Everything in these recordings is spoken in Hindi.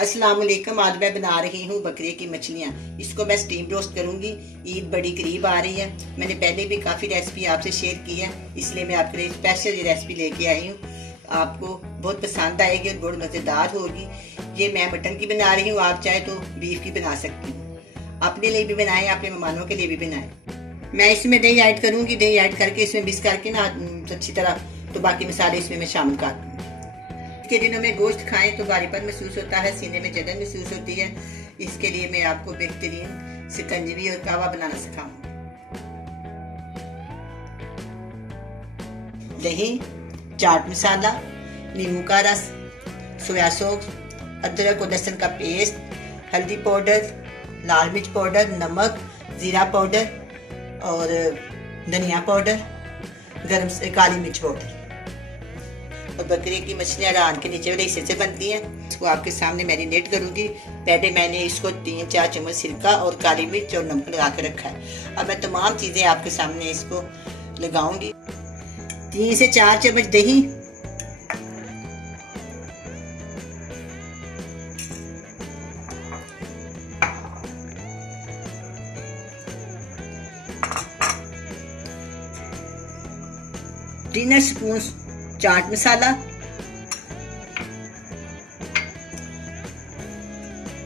अस्सलाम वालेकुम। आज मैं बना रही हूँ बकरे की मछलियाँ। इसको मैं स्टीम रोस्ट करूँगी। ईद बड़ी करीब आ रही है। मैंने पहले भी काफ़ी रेसिपी आपसे शेयर की है, इसलिए मैं आपके लिए स्पेशल ये रेसिपी लेके आई हूँ। आपको बहुत पसंद आएगी और बहुत मज़ेदार होगी। ये मैं मटन की बना रही हूँ, आप चाहे तो बीफ की बना सकती हूँ। अपने लिए भी बनाएं, अपने मेहमानों के लिए भी बनाएं। मैं इसमें दही ऐड करूँगी। दही ऐड करके इसमें मिक्स करके ना अच्छी तरह, तो बाकी मसाले इसमें मैं शामिल कर दूँगी। के दिनों में गोश्त खाएं तो भारीपन महसूस होता है, सीने में जलन महसूस होती है। इसके लिए मैं आपको बेहतरीन शिकंजी और कावा बनाना सिखाऊंगी। दही, चाट मसाला, नींबू का रस, सोया सॉस, अदरक और लहसुन का पेस्ट, हल्दी पाउडर, लाल मिर्च पाउडर, नमक, जीरा पाउडर और धनिया पाउडर, काली मिर्च पाउडर। और बकरे की मछलियाँ रान के नीचे वाले हिस्से से बनती हैं। इसको आपके सामने मैरिनेट करूंगी। पहले मैंने इसको 3-4 चम्मच सिरका और काली मिर्च और नमक लगा के रखा है। अब मैं तमाम चीज़ें आपके सामने इसको लगाऊंगी। 3 से 4 चम्मच दही, dinner spoon chaat masala,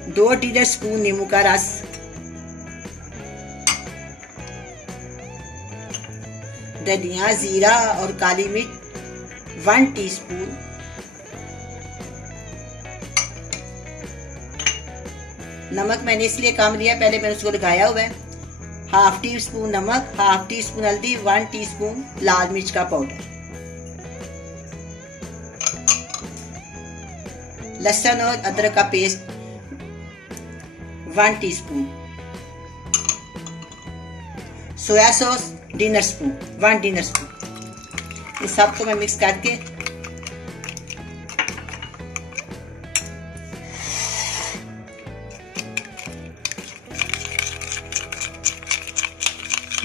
2 teaspoon spoon नींबू का रस, धनिया, जीरा और काली मिर्च 1 टीस्पून, नमक मैंने इसलिए कम लिया, पहले मैंने उसको लगाया हुआ है। 1/2 टीस्पून नमक, 1/2 टीस्पून हल्दी, 1 टीस्पून लाल मिर्च का पाउडर, लहसुन और अदरक का paste 1 teaspoon, soya sauce 1 dinner spoon. इस सब को मैं मिक्स करके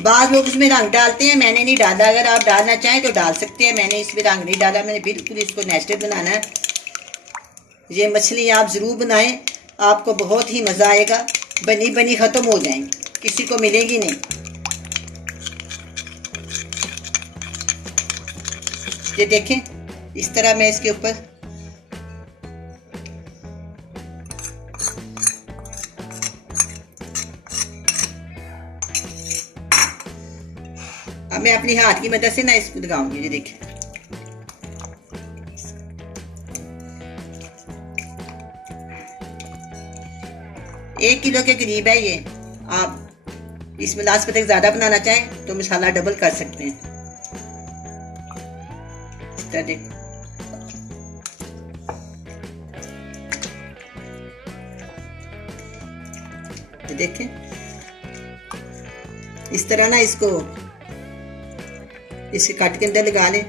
बाद लोग इसमें रंग डालते हैं, मैंने नहीं डाला। अगर आप डालना चाहें तो डाल सकते हैं, मैंने इसमें रंग नहीं डाला। मैंने बिल्कुल इसको नेचुरल बनाना है। ये मछली आप ज़रूर बनाएं, आपको बहुत ही मज़ा आएगा। बनी बनी ख़त्म हो जाएंगी, किसी को मिलेगी नहीं। ये देखें, इस तरह मैं इसके ऊपर अब मैं अपनी हाथ की मदद से ना इसको लगाऊंगी। ये देखें, 1 किलो के करीब है ये। आप इसमें लास्ट तक ज़्यादा बनाना चाहें तो मसाला डबल कर सकते हैं। इस तरह देखो, ये देखें, इस तरह ना इसको इसके कट के अंदर लगा लें।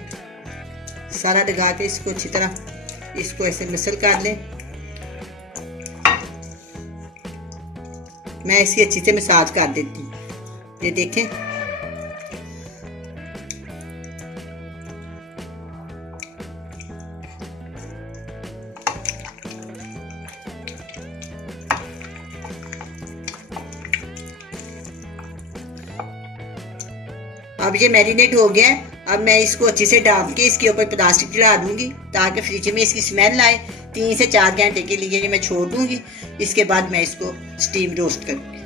सारा लगा के इसको अच्छी तरह इसको ऐसे मसल कर लें। मैं इसकी अच्छी से मसाज कर देती हूँ। ये देखें, अब ये मैरिनेट हो गया है। अब मैं इसको अच्छे से डाल के इसके ऊपर प्लास्टिक चढ़ा दूंगी ताकि फ्रिज में इसकी स्मेल आए। 3 से 4 घंटे के लिए ये मैं छोड़ दूंगी। इसके बाद मैं इसको स्टीम रोस्ट करूंगी।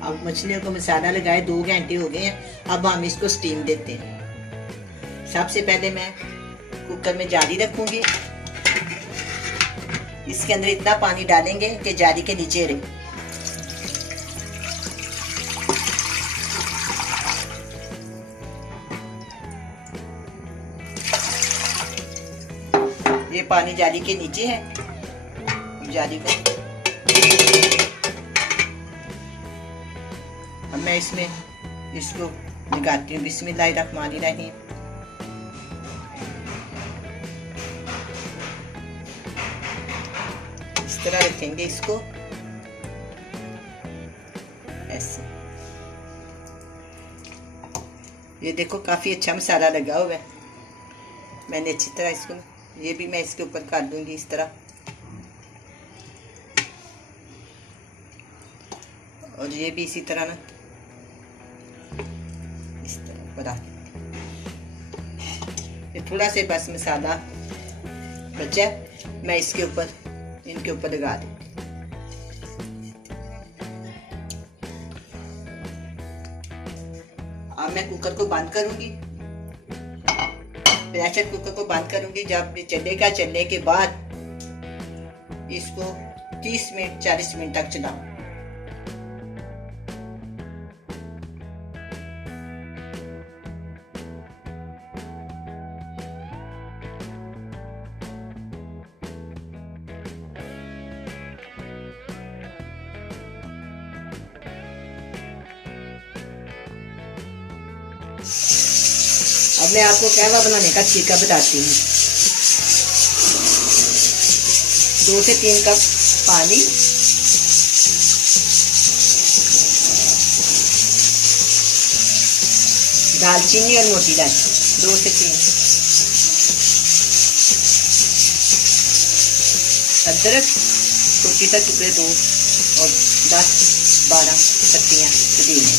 अब मछलियों को मसाला लगाए 2 घंटे हो गए हैं। अब हम इसको स्टीम देते हैं। सबसे पहले मैं कुकर में जाली रखूंगी। इसके अंदर इतना पानी डालेंगे कि जाली के नीचे रहे। ये पानी जाली के नीचे है। जाली को अब मैं इसमें इसको लगाती हूँ। बिस्मिल्लाहिर्रहमानिर्रहीम। इस तरह रखेंगे इसको ऐसे। ये देखो काफी अच्छा मसाला लगा हुआ है। मैंने अच्छी तरह इसको ये भी मैं इसके ऊपर कर दूंगी इस तरह, और ये भी इसी तरह ना इस तरह बना। ये थोड़ा से बस मसाला बचा, मैं इसके ऊपर इनके ऊपर लगा दूंगी। अब मैं कुकर को बंद करूंगी, प्रेशर कुकर को बंद करूंगी। जब ये चलेगा, चलने के बाद इसको 30 मिनट 40 मिनट तक चलाऊं। अब मैं आपको कहवा बनाने का तरीका बताती हूँ। 2 से 3 कप पानी, दालचीनी और मोटी इलायची 2 से 3, अदरक छोटी सा टुकड़े 2 और 10-12 पत्तियाँ पुदीने।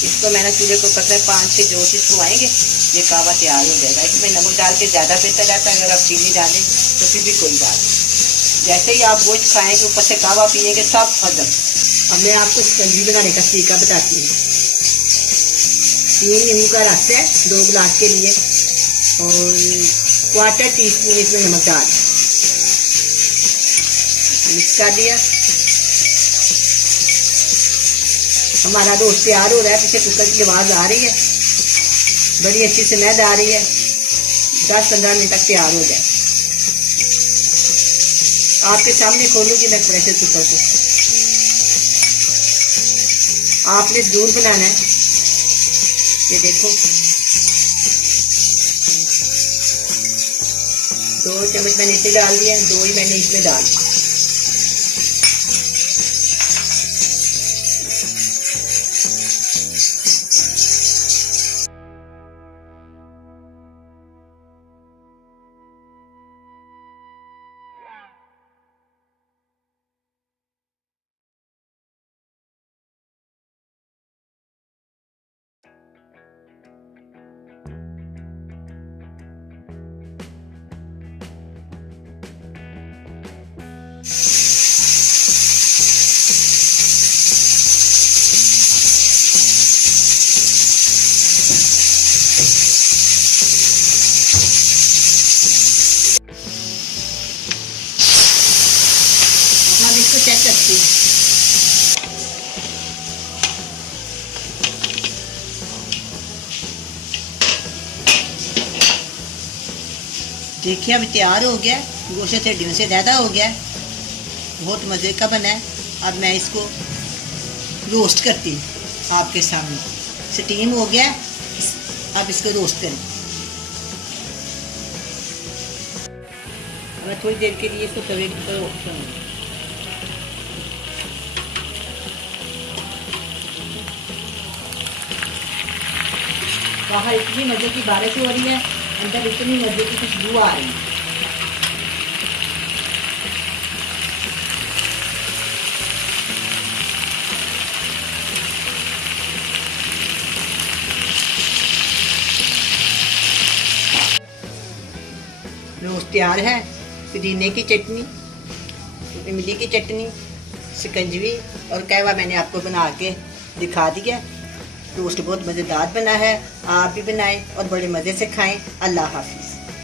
इसको मैंने चूल्हे को पकड़ा 5 से जो इसको आएंगे ये कहवा तैयार हो जाएगा। इसमें नमक डाल के ज़्यादा बेहतर रहता है, अगर आप चीनी डालें तो फिर भी कोई बात नहीं। जैसे ही आप गोश्त खाएंगे ऊपर से कहवा पिएंगे सब हजम। अब मैं आपको शिकंजी बनाने का तरीका बताती हूँ। 3 नींबू का रस है 2 गिलास के लिए, और 1/4 टीस्पून इसमें नमक डाल मिक्स कर दिया। हमारा रोस्ट तैयार हो रहा है, पीछे कुकर की आवाज़ आ रही है, बड़ी अच्छी स्मेल आ रही है। 10-15 मिनट तक तैयार हो जाए। आपके सामने खोलूंगी मैं प्रेशर कुकर को। आपने दूर बनाना है, ये देखो 2 चम्मच मैंने इसे डाल दिया, 2 ही मैंने इसमें डाल दिया। हम इसको चेक करते हैं। देखिए अब तैयार हो गया, गोश्त से हड्डियों से ज़्यादा हो गया, बहुत मज़े का बना है। अब मैं इसको रोस्ट करती हूँ आपके सामने। स्टीम हो गया, अब इसको रोस्ट करें। मैं थोड़ी देर के लिए इसको तवे पर रोस्ट करूँगी। बाहर इतनी मज़े की बारिश हो रही है, अंदर इतनी मज़े की खुशबू आ रही है। रोस्ट तैयार है। पुदीने की चटनी, इमली की चटनी, शिकंजवी और कहवा मैंने आपको बना के दिखा दिया। रोस्ट बहुत मज़ेदार बना है, आप भी बनाएं और बड़े मज़े से खाएं। अल्लाह हाफिज़।